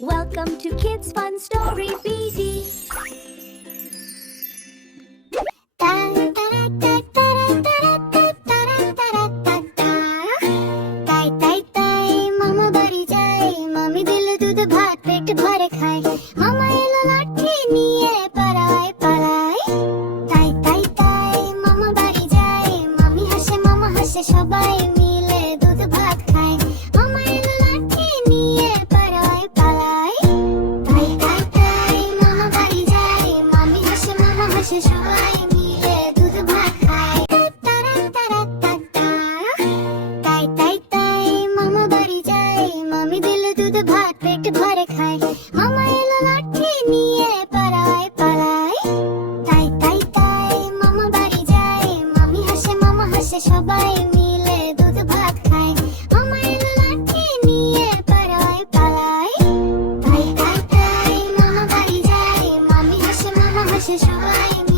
Welcome to Kids Fun Story BD. তাই তাই তাই মামা বাড়ি যাই মামি দিল দুধ ভাত পেট ভরে খায় মামা এলো লাঠি নিয়ে পাড়ায় পাড়ায় তাই তাই তাই মামা বাড়ি যাই মামি হাসে মামা হাসে সবাই মিলে দুধ ভাত খায় হাসে সবাই মিলে দুধ ভাত খায়। তাই তাই তাই মামা বাড়ি যাই মামি দিল দুধ ভাত, পেট ভরে খায়। মামা তাই তাই তাই